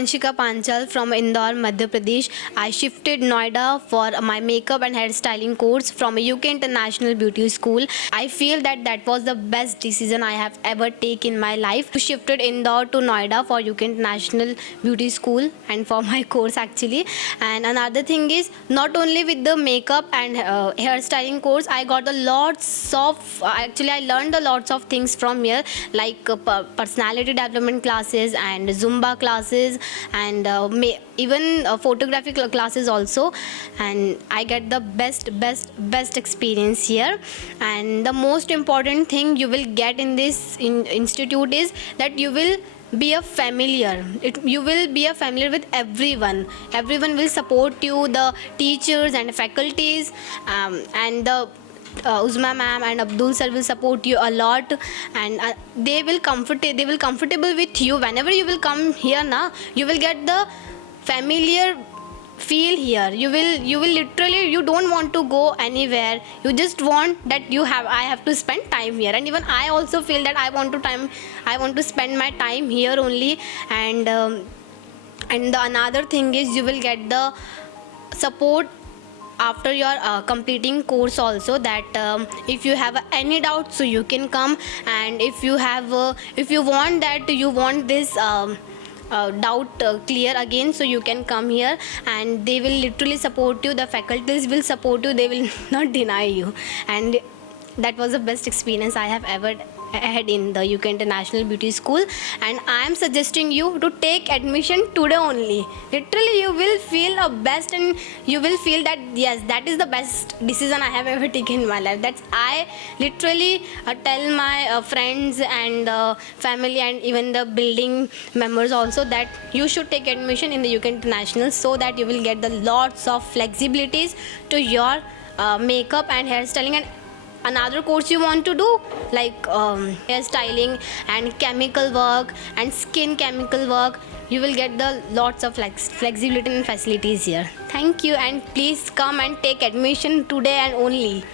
ANSHIKA PANCHAL from Indore, Madhya Pradesh. I shifted Noida for my makeup and hairstyling course from a UK International Beauty School. I feel that that was the best decision I have ever taken in my life. I shifted Indore to Noida for UK International Beauty School and for my course actually. And another thing is, not only with the makeup and hairstyling course, I got a lots of, actually I learned a lots of things from here, like personality development classes and Zumba classes and even photography classes also. And I get the best experience here. And the most important thing you will get in this institute is that you will be a familiar. You will be a familiar with everyone. Everyone will support you, the teachers and faculties, and the Uzma ma'am and Abdul sir will support you a lot, and they will comfortable with you. Whenever you will come here now, you will get the familiar feel here. You will literally, you don't want to go anywhere. You just want that I have to spend time here. And even I also feel that I want to spend my time here only. And the another thing is, you will get the support after your completing course also, that if you have any doubt, so you can come. And if you want this doubt clear again, so you can come here, and they will literally support you. The faculties will support you. They will not deny you. And that was the best experience I have ever had in the UK International Beauty School. And I am suggesting you to take admission today only. Literally, you will feel a best, and you will feel that yes, that is the best decision I have ever taken in my life. That's I literally tell my friends and family and even the building members also, that you should take admission in the UK International, so that you will get the lots of flexibilities to your makeup and hairstyling and another course you want to do, like hairstyling and chemical work and skin chemical work. You will get the lots of flexibility and facilities here. Thank you, and please come and take admission today and only.